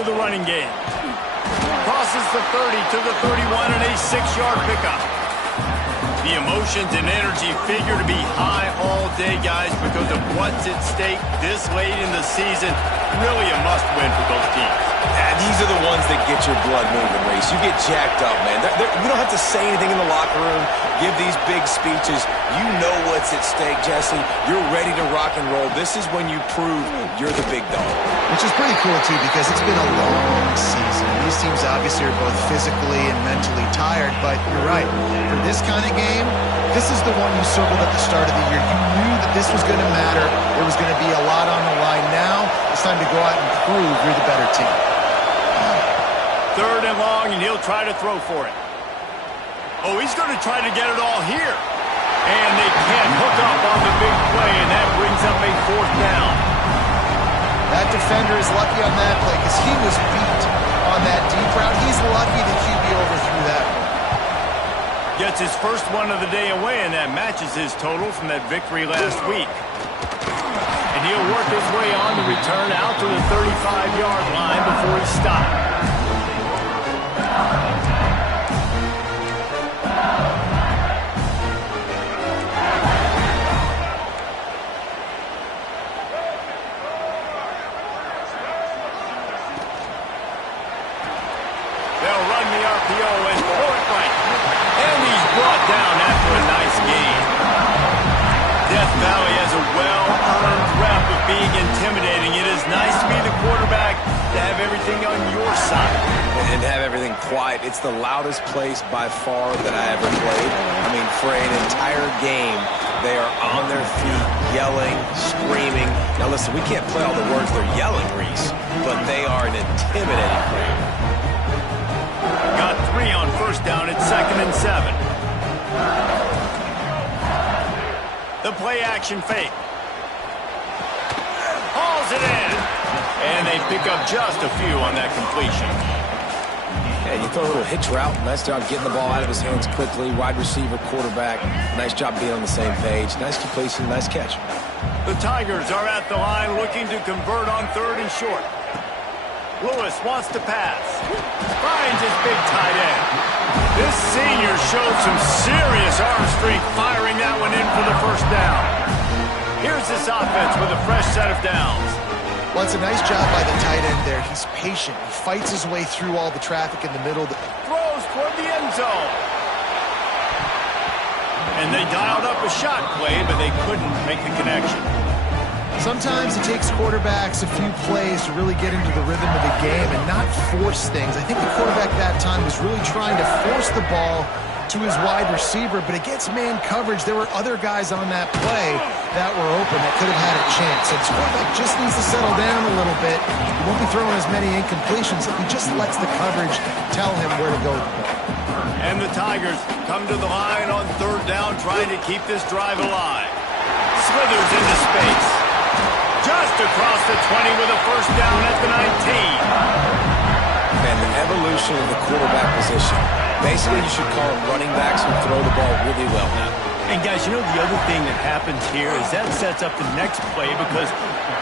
into the running game. Crosses the 30 to the 31 and a 6-yard pickup. The emotions and energy figure to be high all day, guys, because of what's at stake this late in the season. Really a must-win for both teams. Yeah, these are the ones that get your blood moving, Reese. You get jacked up, man. You don't have to say anything in the locker room, give these big speeches. You know what's at stake, Jesse. You're ready to rock and roll. This is when you prove you're the big dog. Which is pretty cool, too, because it's been a long season. These teams obviously are both physically and mentally tired, but you're right. For this kind of game, this is the one you circled at the start of the year. You knew that this was going to matter. There was going to be a lot on the line. Now it's time to go out and prove you're the better team. 3rd and long, and he'll try to throw for it. Oh, he's going to try to get it all here. And they can't hook up on the big play, and that brings up a 4th down. That defender is lucky on that play because he was beat on that deep route. He's lucky the QB overthrew that one. Gets his first one of the day away, and that matches his total from that victory last week. And he'll work his way on the return out to the 35-yard line before he stopped. They'll run the RPO and point blank. And he's brought down after a nice game. Death Valley has a well-earned rep of being intimidating. It is nice to be the quarterback, to have everything on your side. And have everything quiet. It's the loudest place by far that I ever played. I mean, for an entire game, they are on their feet, yelling, screaming. Now listen, we can't play all the words they're yelling, Reese, but they are an intimidating crowd. Got 3 on 1st down at 2nd and 7. The play action fake. Hauls it in. And they pick up just a few on that completion. Yeah, you throw a little hitch route. Nice job getting the ball out of his hands quickly. Wide receiver, quarterback. Nice job being on the same page. Nice completion, nice catch. The Tigers are at the line looking to convert on 3rd and short. Lewis wants to pass. Finds his big tight end. This senior showed some serious arm strength firing that one in for the 1st down. Here's this offense with a fresh set of downs. Well, it's a nice job by the tight end there. He's patient. He fights his way through all the traffic in the middle. Throws toward the end zone. And they dialed up a shot play, but they couldn't make the connection. Sometimes it takes quarterbacks a few plays to really get into the rhythm of the game and not force things. I think the quarterback that time was really trying to force the ball to his wide receiver, but against man coverage, there were other guys on that play that were open that could have had a chance. So the quarterback just needs to settle down a little bit. He won't be throwing as many incompletions if he just lets the coverage tell him where to go with the ball. And the Tigers come to the line on 3rd down, trying to keep this drive alive. Slithers into space. Just across the 20 with a 1st down at the 19. And the evolution of the quarterback position. Basically, you should call them running backs who throw the ball really well now. And guys, you know the other thing that happens here is that sets up the next play because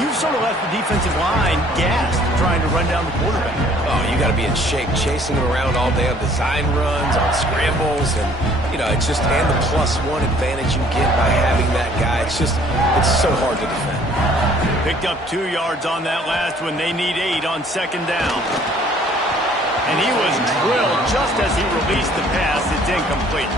you've sort of left the defensive line gassed trying to run down the quarterback. Oh, you got to be in shape, chasing him around all day on design runs, on scrambles, and, you know, it's just, and the +1 advantage you get by having that guy. It's so hard to defend. Picked up 2 yards on that last one. They need 8 on 2nd down. And he was drilled just as he released the pass. It's incomplete.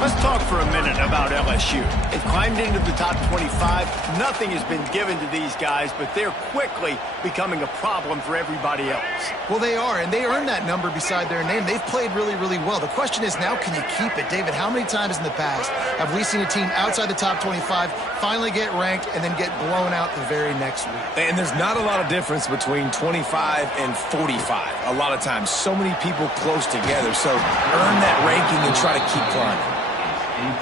Let's talk for a minute about LSU. They've climbed into the top 25. Nothing has been given to these guys, but they're quickly becoming a problem for everybody else. Well, they are, and they earned that number beside their name. They've played really, really well. The question is now, can you keep it? David, how many times in the past have we seen a team outside the top 25 finally get ranked and then get blown out the very next week? And there's not a lot of difference between 25 and 45 a lot of times. So many people close together. So earn that ranking and try to keep climbing.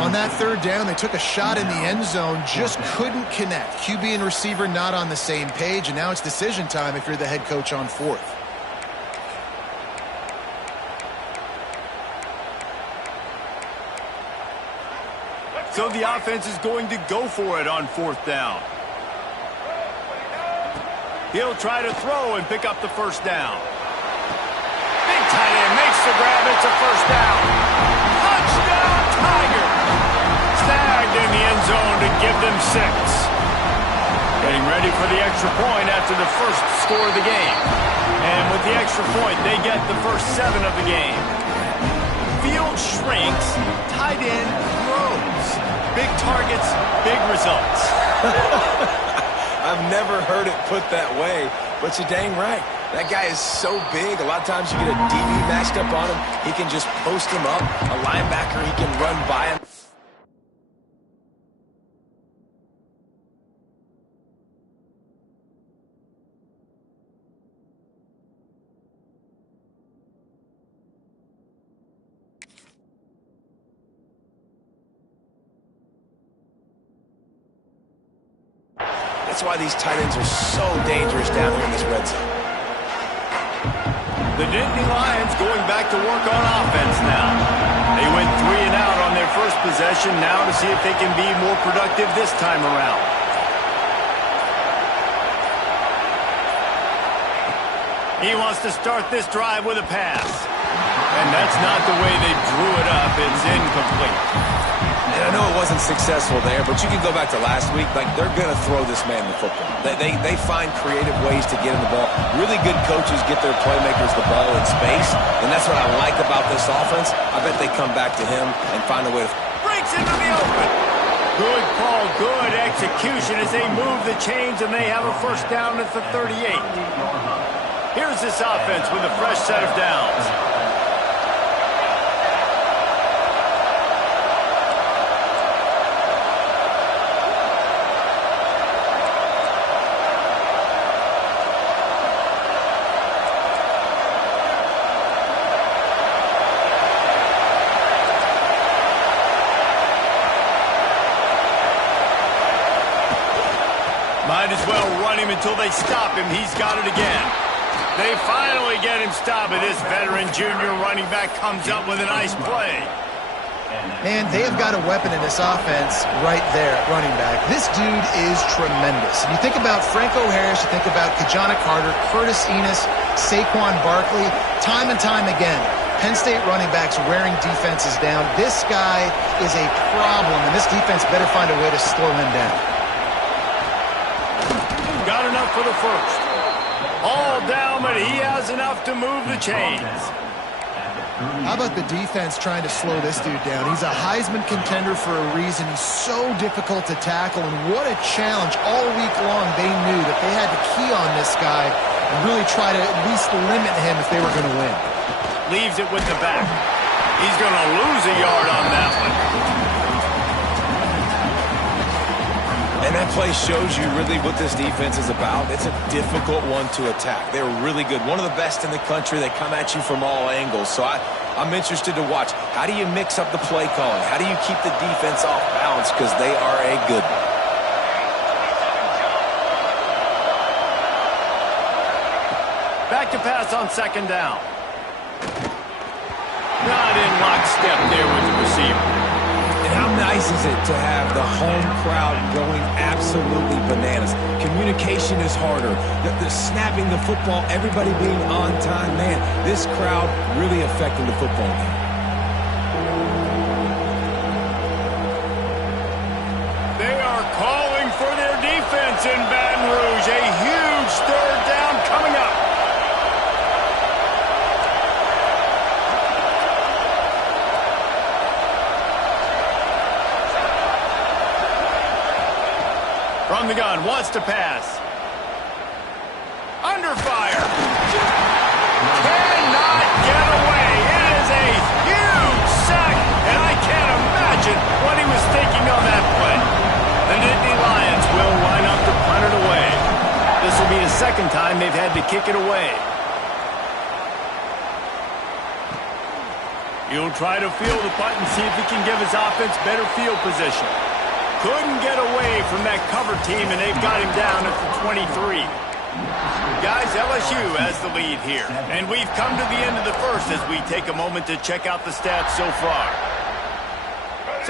On that 3rd down, they took a shot in the end zone, just couldn't connect. QB and receiver not on the same page, and now it's decision time if you're the head coach on 4th. So the offense is going to go for it on 4th down. He'll try to throw and pick up the first down. Big tight end makes the grab. It's a first down. Touchdown, Tiger. Snagged in the end zone to give them 6. Getting ready for the extra point after the first score of the game. And with the extra point, they get the first 7 of the game. Field shrinks, tight end grows. Big targets, big results. I've never heard it put that way, but you're dang right. That guy is so big. A lot of times you get a DB matched up on him. He can just post him up. A linebacker, he can run by him. That's why these tight ends are so dangerous down here in this red zone. The Nittany Lions going back to work on offense now. They went 3 and out on their first possession, now to see if they can be more productive this time around. He wants to start this drive with a pass. And that's not the way they drew it up. It's incomplete. And I know it wasn't successful there, but you can go back to last week. Like, they're going to throw this man the football. They find creative ways to get him the ball. Really good coaches get their playmakers the ball in space, and that's what I like about this offense. I bet they come back to him and find a way to... Breaks into the open. Good call, good execution as they move the chains, and they have a first down at the 38. Here's this offense with a fresh set of downs. Might as well run him until they stop him. He's got it again. They finally get him stopped, and this veteran junior running back comes up with a nice play. And they have got a weapon in this offense right there at running back. This dude is tremendous. You think about Franco Harris, you think about Kajana Carter, Curtis Enos, Saquon Barkley, time and time again. Penn State running backs wearing defenses down. This guy is a problem, and this defense better find a way to slow him down. Got enough for the first. All down, but he has enough to move the chains. How about the defense trying to slow this dude down? He's a Heisman contender for a reason. He's so difficult to tackle, and what a challenge. All week long, they knew that they had to key on this guy and really try to at least limit him if they were going to win. Leaves it with the back. He's going to lose a yard on that one. And that play shows you really what this defense is about. It's a difficult one to attack. They're really good. One of the best in the country. They come at you from all angles. So I'm interested to watch. How do you mix up the play calling? How do you keep the defense off balance? Because they are a good one. Back to pass on second down. Not in lockstep there with the receiver. And how nice is it to have the home crowd going absolutely bananas? Communication is harder. The snapping the football, everybody being on time. Man, this crowd really affecting the football game. They are calling for their defense in Baton Rouge. A huge third down coming up. From the gun, wants to pass. Under fire. Cannot get away. It is a huge sack, and I can't imagine what he was thinking on that play. The Nittany Lions will line up to punt it away. This will be the second time they've had to kick it away. He'll try to field the punt and see if he can give his offense better field position. Couldn't get away from that cover team, and they've got him down at the 23. Guys, LSU has the lead here. And we've come to the end of the first as we take a moment to check out the stats so far.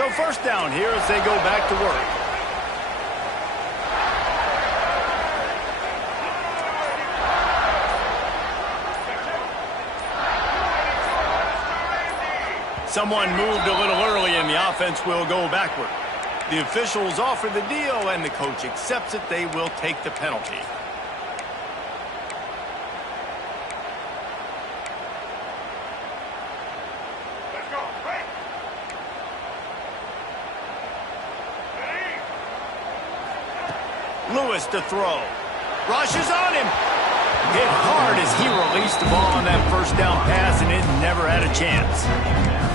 So first down here as they go back to work. Someone moved a little early, and the offense will go backward. The officials offer the deal, and the coach accepts it. They will take the penalty. Lewis to throw. Rushes on him. Hit hard as he released the ball on that first down pass, and it never had a chance.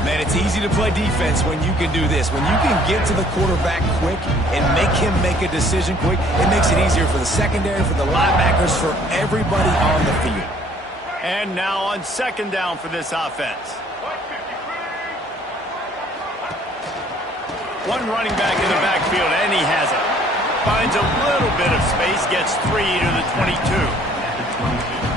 Man, it's easy to play defense when you can do this. When you can get to the quarterback quick and make him make a decision quick, it makes it easier for the secondary, for the linebackers, for everybody on the field. And now on second down for this offense. One running back in the backfield, and he has it. Finds a little bit of space, gets 3 to the 22.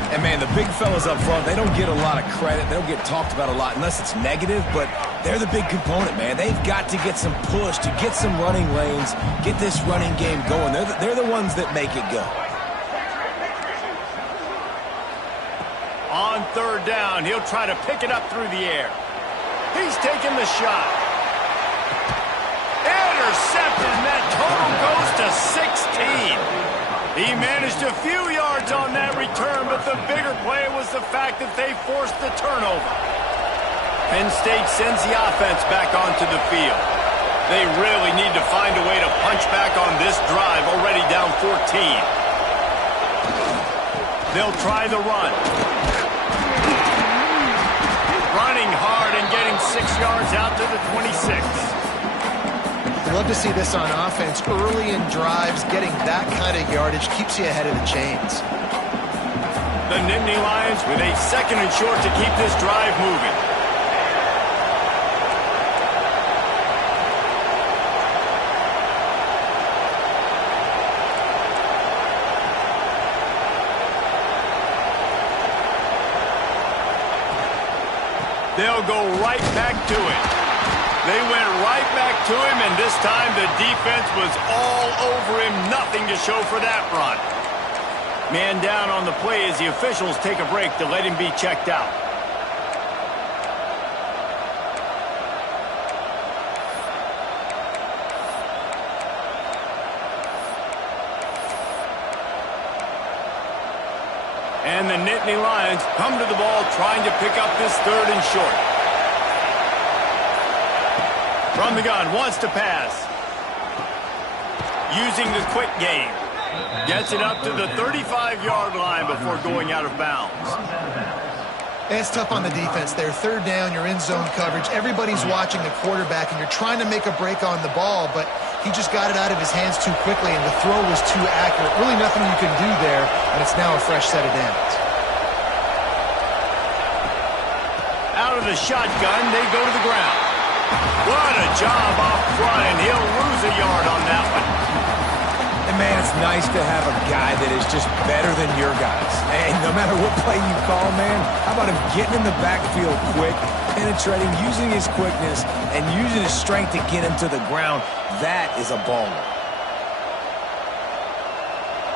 And, man, the big fellas up front, they don't get a lot of credit. They don't get talked about a lot unless it's negative, but they're the big component, man. They've got to get some push, to get some running lanes, get this running game going. They're the ones that make it go. On third down, he'll try to pick it up through the air. He's taking the shot. Intercepted, and that total goes to 16. He managed a few yards on that return, but the bigger play was the fact that they forced the turnover. Penn State sends the offense back onto the field. They really need to find a way to punch back on this drive, already down 14. They'll try the run. Running hard and getting 6 yards out to the 26. I'd love to see this on offense. Early in drives, getting that kind of yardage keeps you ahead of the chains. The Nittany Lions with a second and short to keep this drive moving. They'll go right back to it. They went right back to him, and this time the defense was all over him. Nothing to show for that run. Man down on the play as the officials take a break to let him be checked out. And the Nittany Lions come to the ball trying to pick up this third and short. From the gun, wants to pass. Using the quick game. Gets it up to the 35-yard line before going out of bounds. It's tough on the defense there. Third down, you're in zone coverage. Everybody's watching the quarterback, and you're trying to make a break on the ball, but he just got it out of his hands too quickly, and the throw was too accurate. Really nothing you can do there, and it's now a fresh set of downs. Out of the shotgun, they go to the ground. What a job off front, and he'll lose a yard on that one. And, man, it's nice to have a guy that is just better than your guys. And no matter what play you call, man, how about him getting in the backfield quick, penetrating, using his quickness, and using his strength to get him to the ground. That is a baller.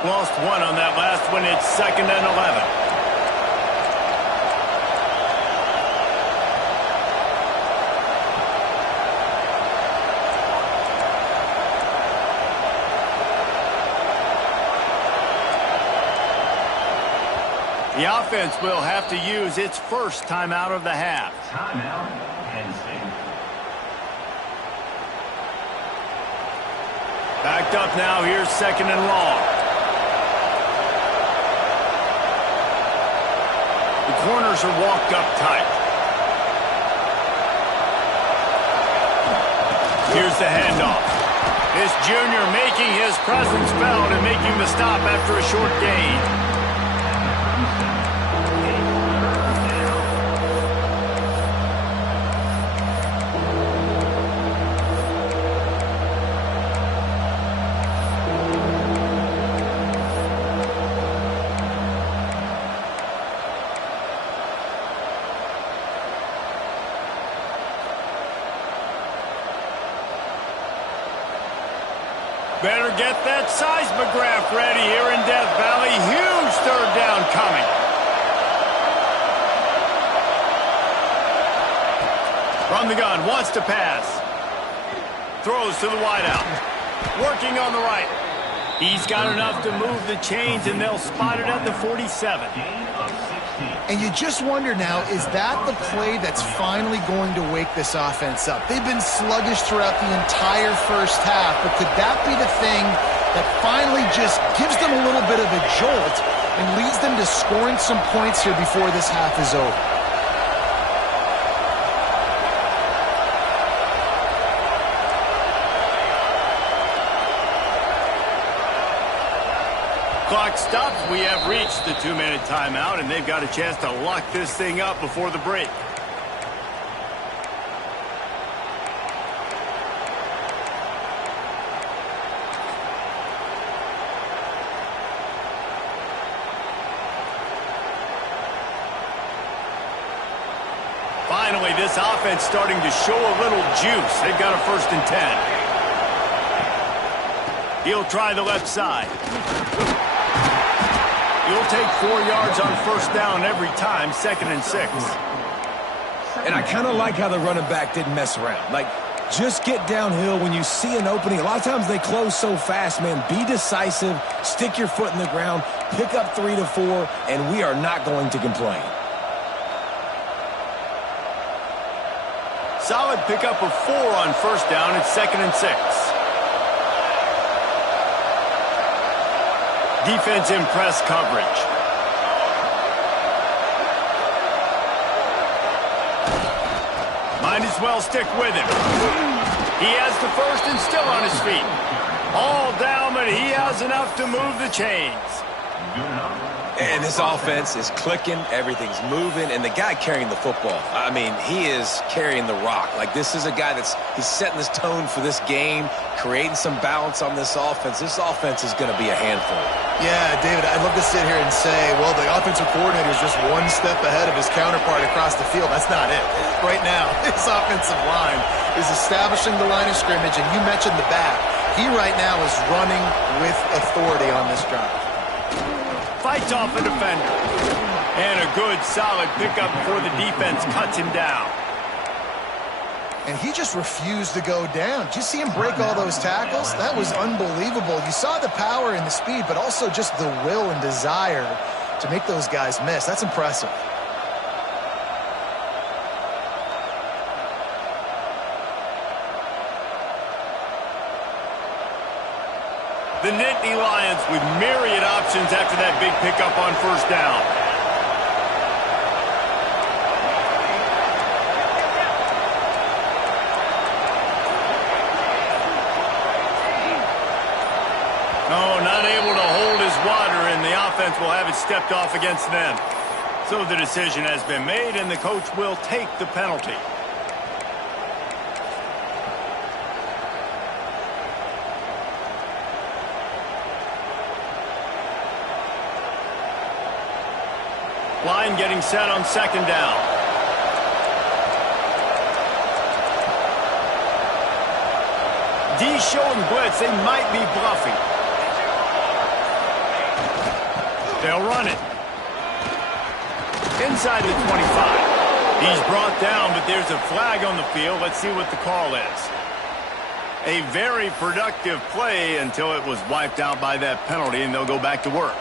Lost one on that last one. It's 2nd and 11. The offense will have to use its first timeout of the half. Timeout, Penn State. Backed up now. Here's 2nd and long. The corners are walked up tight. Here's the handoff. This junior making his presence felt and making the stop after a short gain. Better get that seismograph ready here in Death Valley. Huge third down coming. From the gun, wants to pass. Throws to the wideout. Working on the right. He's got enough to move the chains, and they'll spot it at the 47. And you just wonder now, is that the play that's finally going to wake this offense up? They've been sluggish throughout the entire first half, but could that be the thing that finally just gives them a little bit of a jolt and leads them to scoring some points here before this half is over? Clock stops. We have reached the 2-minute timeout, and they've got a chance to lock this thing up before the break. Finally, this offense starting to show a little juice. They've got a 1st and 10. He'll try the left side. He'll take 4 yards on 1st down every time, 2nd and 6. And I kind of like how the running back didn't mess around. Like, just get downhill when you see an opening. A lot of times they close so fast, man. Be decisive, stick your foot in the ground, pick up 3 to 4, and we are not going to complain. Solid pickup of 4 on 1st down. It's 2nd and 6. Defense in press coverage. Might as well stick with him. He has the 1st and still on his feet. All down, but he has enough to move the chains. And this offense is clicking, everything's moving, and the guy carrying the football, I mean, he is carrying the rock. Like, this is a guy he's setting this tone for this game, creating some balance on this offense. This offense is going to be a handful. Yeah, David, I'd love to sit here and say, well, the offensive coordinator is just one step ahead of his counterpart across the field. That's not it. Right now, his offensive line is establishing the line of scrimmage, and you mentioned the back. He right now is running with authority on this drive. Fights off a defender. And a good, solid pickup before the defense cuts him down. And he just refused to go down. Did you see him break all those tackles? That was unbelievable. You saw the power and the speed, but also just the will and desire to make those guys miss. That's impressive. The Nittany Lions with myriad options after that big pickup on 1st down. No, not able to hold his water, and the offense will have it stepped off against them. So the decision has been made, and the coach will take the penalty. Line getting set on 2nd down. D showing blitz. They might be bluffing. They'll run it. Inside the 25. He's brought down, but there's a flag on the field. Let's see what the call is. A very productive play until it was wiped out by that penalty, and they'll go back to work.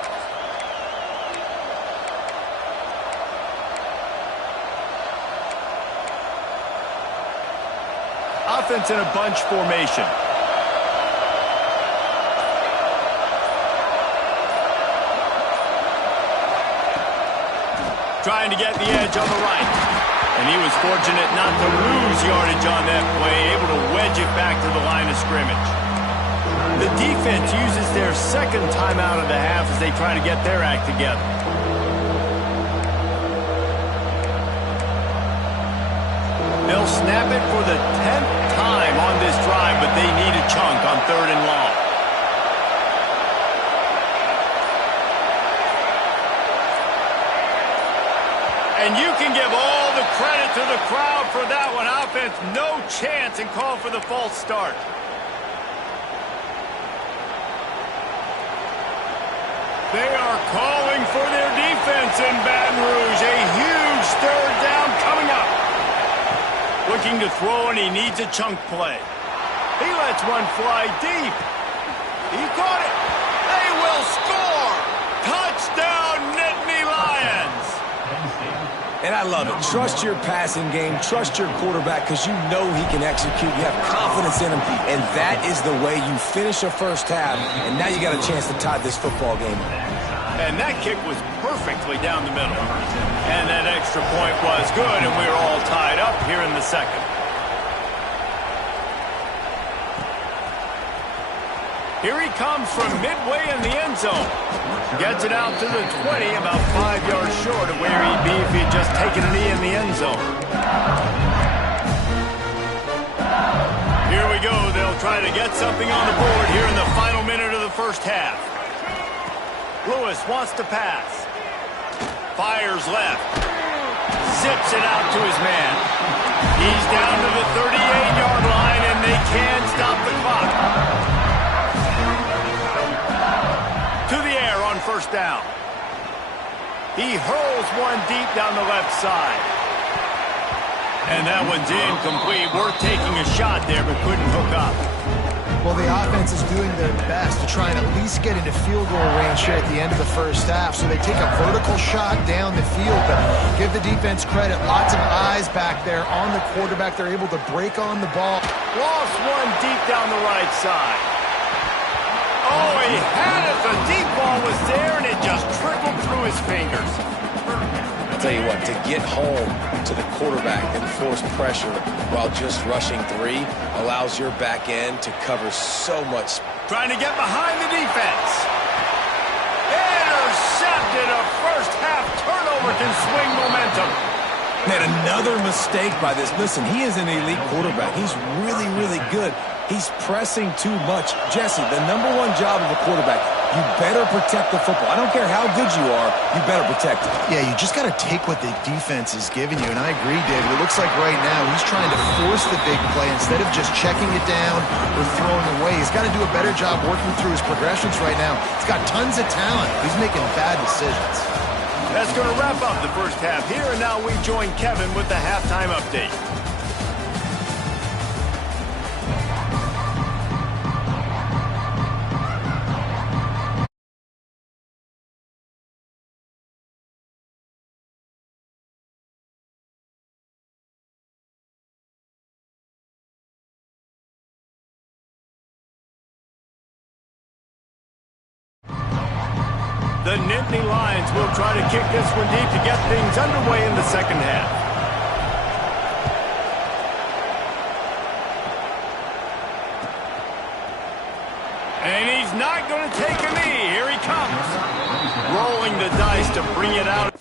Offense in a bunch formation. Trying to get the edge on the right. And he was fortunate not to lose yardage on that play, able to wedge it back to the line of scrimmage. The defense uses their 2nd timeout of the half as they try to get their act together. They'll snap it for the 10th time on this drive, but they need a chunk on 3rd and long. And you can give all the credit to the crowd for that one. Offense, no chance, and call for the false start. They are calling for their defense in Baton Rouge. A huge 3rd down coming up. What looking to throw, and he needs a chunk play. He lets one fly deep. He caught it. They will score. Touchdown, Nittany Lions. And I love it. Trust your passing game. Trust your quarterback because you know he can execute. You have confidence in him, and that is the way you finish a first half. And now you got a chance to tie this football game. And that kick was perfectly down the middle. And that extra point was good, and we're all tied up here in the second. Here he comes from midway in the end zone. Gets it out to the 20, about 5 yards short of where he'd be if he'd just taken a knee in the end zone. Here we go. They'll try to get something on the board here in the final minute of the first half. Lewis wants to pass. Fires left. Zips it out to his man. He's down to the 38-yard line, and they can't stop the clock. To the air on first down. He hurls one deep down the left side. And that one's incomplete. Worth taking a shot there, but couldn't hook up. Well, the offense is doing their best to try and at least get into field goal range here at the end of the first half. So they take a vertical shot down the field, but give the defense credit. Lots of eyes back there on the quarterback. They're able to break on the ball. Lost one deep down the right side. Oh, he had it. The deep ball was there, and it just trickled through his fingers. I'll tell you what, to get home to the quarterback and force pressure while just rushing three allows your back end to cover so much. Trying to get behind the defense. Intercepted. A first half turnover can swing momentum. And another mistake by this. Listen, he is an elite quarterback. He's really, really good. He's pressing too much. Jesse, the number one job of a quarterback, you better protect the football. I don't care how good you are, you better protect it. Yeah, you just got to take what the defense is giving you, and I agree, David. It looks like right now he's trying to force the big play instead of just checking it down or throwing away. He's got to do a better job working through his progressions right now. He's got tons of talent. He's making bad decisions. That's going to wrap up the first half here, and now we join Kevin with the halftime update. The Nittany Lions will try to kick this one deep to get things underway in the second half. And he's not going to take a knee. Here he comes. Rolling the dice to bring it out.